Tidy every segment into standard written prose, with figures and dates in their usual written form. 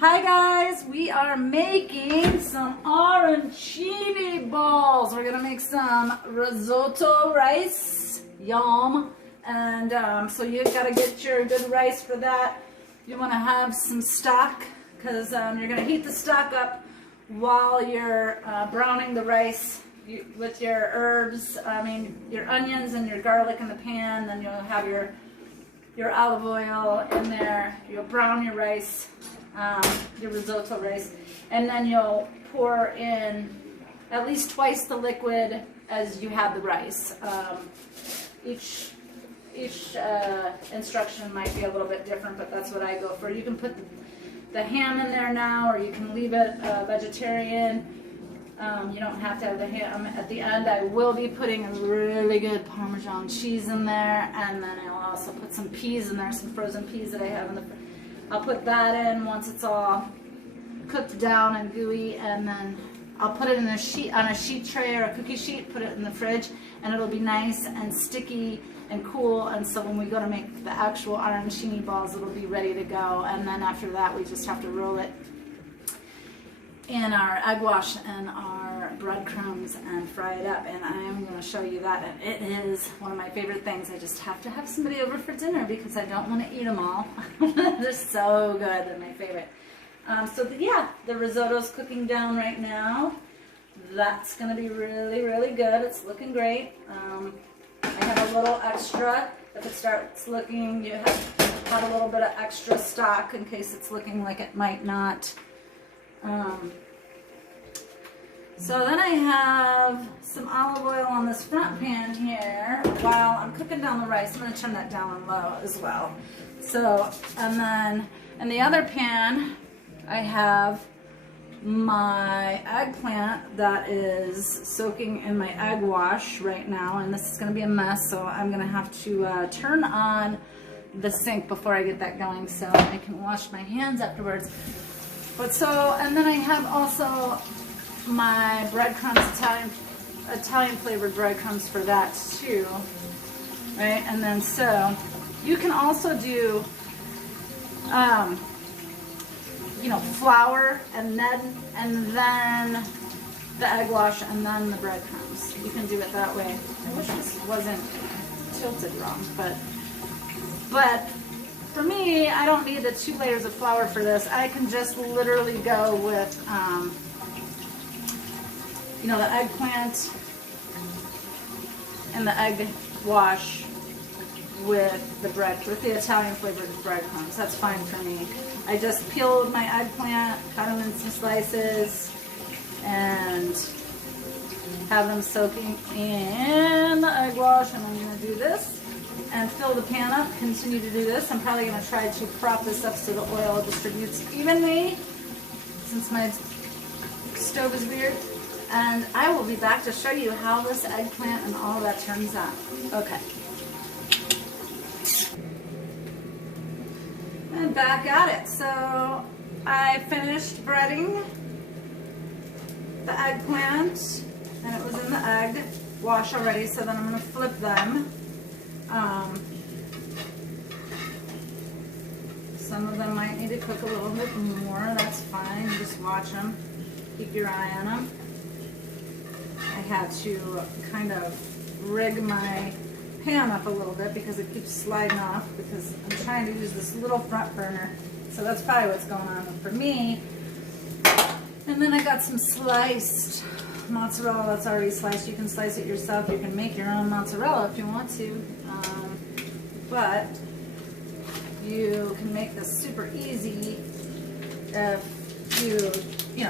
Hi guys, we are making some arancini balls. We're gonna make some risotto rice, yum. And so you gotta get your good rice for that. You wanna have some stock because you're gonna heat the stock up while you're browning the rice with your herbs. Your onions and your garlic in the pan. Then you'll have your olive oil in there. You'll brown your rice. Your risotto rice, and then you'll pour in at least twice the liquid as you have the rice. Each instruction might be a little bit different, but that's what I go for. You can put the ham in there now, or you can leave it vegetarian. You don't have to have the ham at the end. I will be putting a really good Parmesan cheese in there, and then I'll also put some peas in there, some frozen peas that I have in the fridge. I'll put that in once it's all cooked down and gooey, and then I'll put it in on a sheet tray or a cookie sheet, put it in the fridge, and it'll be nice and sticky and cool. And so when we go to make the actual arancini balls, it'll be ready to go. And then after that, we just have to roll it in our egg wash and our breadcrumbs and fry it up. And I am going to show you that, and it is one of my favorite things. I just have to have somebody over for dinner because I don't want to eat them all. They're so good. They're my favorite. The risotto's cooking down right now. That's going to be really, really good. It's looking great. I have a little extra. If it starts looking, you have a little bit of extra stock in case it's looking like it might not. So then I have some olive oil on this front pan here while I'm cooking down the rice. I'm going to turn that down low as well. So, and then in the other pan, I have my eggplant that is soaking in my egg wash right now, and this is going to be a mess, so I'm going to have to turn on the sink before I get that going so I can wash my hands afterwards. And then I have also my breadcrumbs, Italian flavored breadcrumbs for that too, right? And then so you can also do, flour and then the egg wash and then the breadcrumbs. You can do it that way. I wish this wasn't tilted wrong, but for me, I don't need the 2 layers of flour for this. I can just literally go with, the eggplant and the egg wash with the Italian flavored breadcrumbs. That's fine for me. I just peeled my eggplant, cut them into slices, and have them soaking in the egg wash. And I'm going to do this and fill the pan up, continue to do this. I'm probably going to try to prop this up so the oil distributes evenly since my stove is weird. And I will be back to show you how this eggplant and all that turns out. Okay. And back at it. So I finished breading the eggplant, and it was in the egg wash already, so then I'm going to flip them. Some of them might need to cook a little bit more. That's fine. Just watch them. Keep your eye on them. I had to kind of rig my pan up a little bit because it keeps sliding off because I'm trying to use this little front burner. So that's probably what's going on for me. And then I got some sliced mozzarella that's already sliced. You can slice it yourself. You can make your own mozzarella if you want to. But you can make this super easy if you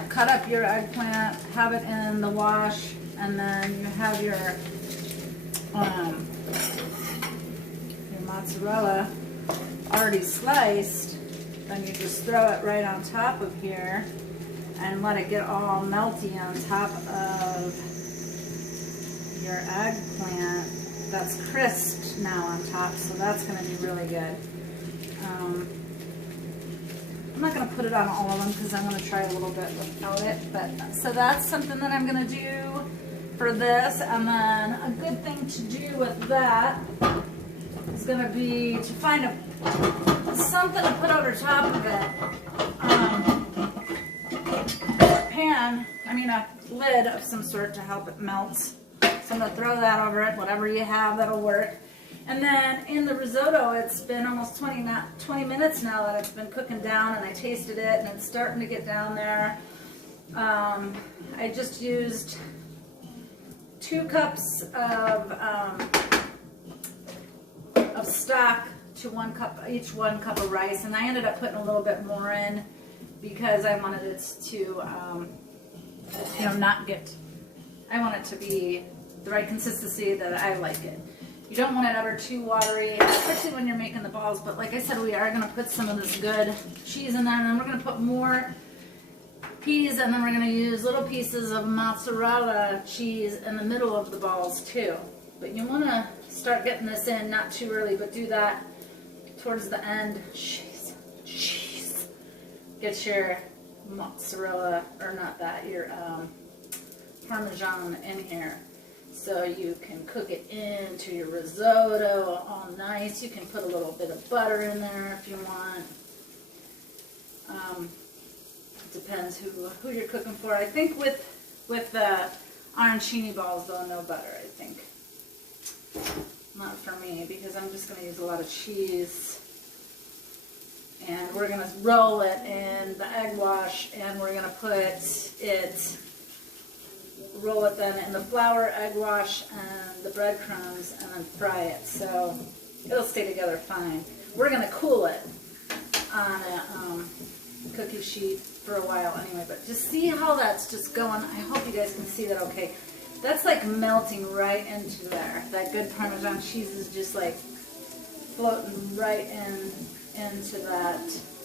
cut up your eggplant, have it in the wash, and then you have your mozzarella already sliced. Then you just throw it right on top of here and let it get all melty on top of your eggplant that's crisped now on top, so that's going to be really good. I'm not going to put it on all of them because I'm going to try a little bit without it, but so that's something that I'm going to do for this. And then a good thing to do with that is going to be to find something to put over top of it. pan, I mean a lid of some sort to help it melt. So I'm gonna throw that over it, whatever you have that'll work. And then in the risotto, it's been almost 20 minutes now that it's been cooking down, and I tasted it and it's starting to get down there. I just used 2 cups of stock to 1 cup, each 1 cup of rice, and I ended up putting a little bit more in because I wanted it to, you know, not get, I want it to be the right consistency that I like it. You don't want it ever too watery, especially when you're making the balls, but like I said, we are going to put some of this good cheese in there, and then we're going to put more peas, and then we're going to use little pieces of mozzarella cheese in the middle of the balls too. But you want to start getting this in, not too early, but do that towards the end. Cheese. Get your mozzarella, or not that, your Parmesan in here, so you can cook it into your risotto all nice. You can put a little bit of butter in there if you want. Depends who you're cooking for. I think with the arancini balls though, no butter, I think. Not for me, because I'm just going to use a lot of cheese. And we're going to roll it in the egg wash, and we're going to put it, roll it then in the flour, egg wash, and the breadcrumbs, and then fry it. So it'll stay together fine. We're going to cool it on a cookie sheet for a while anyway, but just see how that's just going. I hope you guys can see that okay. That's like melting right into there. That good Parmesan cheese is just like floating right into that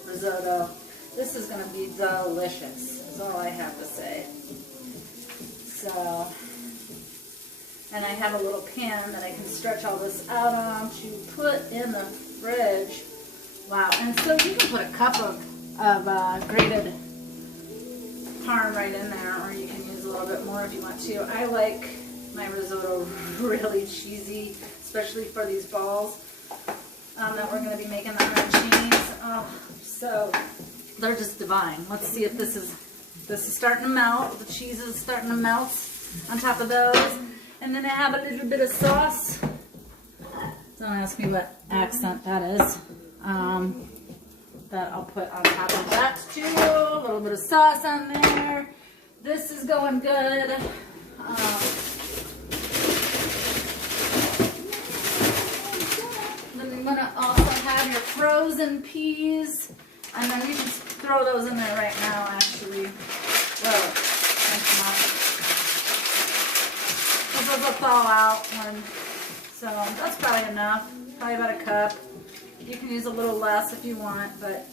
risotto. This is going to be delicious, is all I have to say. So, and I have a little pan that I can stretch all this out on to put in the fridge. Wow, and so you can put a cup of grated parm right in there, or you can use a little bit more if you want to. I like my risotto really cheesy, especially for these balls that we're going to be making the arancinis. Oh, so they're just divine. Let's see if this is starting to melt. The cheese is starting to melt on top of those. And then I have a little bit of sauce. Don't ask me what accent that is. That I'll put on top of that too. A little bit of sauce on there. This is going good. Then you're going to also have your frozen peas. And then you can throw those in there right now, actually. Whoa. Those will fall out. So that's probably enough. Probably about a cup. You can use a little less if you want, but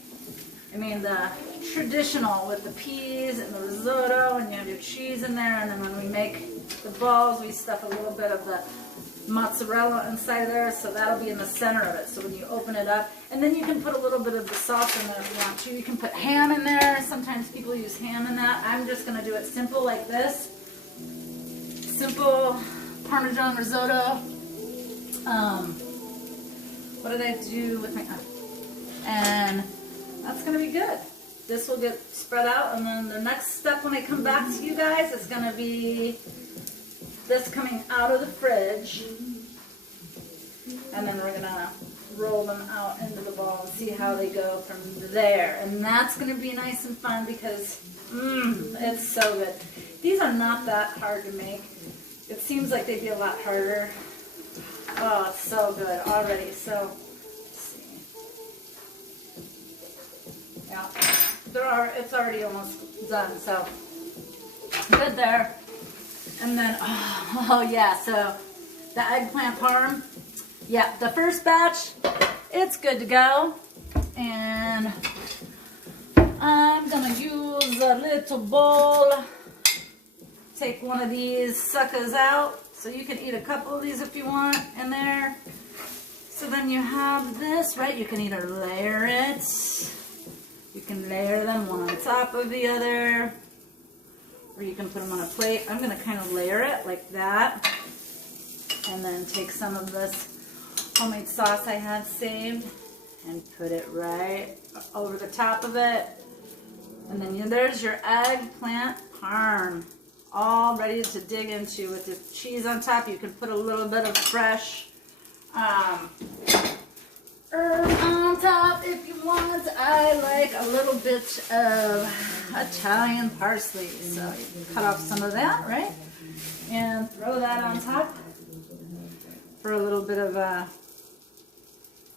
I mean the traditional with the peas and the risotto, and you have your cheese in there, and then when we make the balls, we stuff a little bit of the mozzarella inside there, so that'll be in the center of it. So when you open it up, and then you can put a little bit of the sauce in there if you want to. You can put ham in there. Sometimes people use ham in that. I'm just going to do it simple like this. Simple Parmesan risotto. What did I do with my, and that's going to be good. This will get spread out, and then the next step when I come back to you guys is going to be this coming out of the fridge, and then we're going to roll them out into the ball and see how they go from there. And that's going to be nice and fun because it's so good. These are not that hard to make. It seems like they'd be a lot harder. Oh, it's so good already. So, let's see. Yeah, it's already almost done. So, good there. And then, oh yeah, so the eggplant parm. Yeah, the first batch, it's good to go. And I'm gonna use a little bowl. Take one of these suckers out. So you can eat a couple of these if you want in there. So then you have this, right? You can either layer it. You can layer them one on top of the other. Or you can put them on a plate. I'm going to kind of layer it like that. And then take some of this homemade sauce I had saved and put it right over the top of it. And then there's your eggplant parm, all ready to dig into with the cheese on top. You can put a little bit of fresh herb on top if you want. I like a little bit of Italian parsley, so you can cut off some of that, right? And throw that on top for a little bit of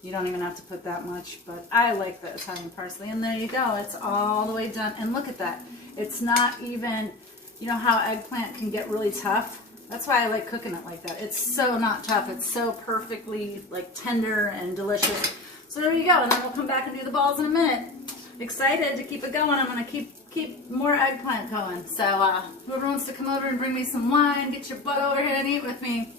you don't even have to put that much, but I like the Italian parsley. And there you go, it's all the way done. And look at that, it's not even, you know how eggplant can get really tough? That's why I like cooking it like that. It's so not tough. It's so perfectly like tender and delicious. So there you go. And then we'll come back and do the balls in a minute. Excited to keep it going. I'm going to keep more eggplant going. So whoever wants to come over and bring me some wine, get your butt over here and eat with me.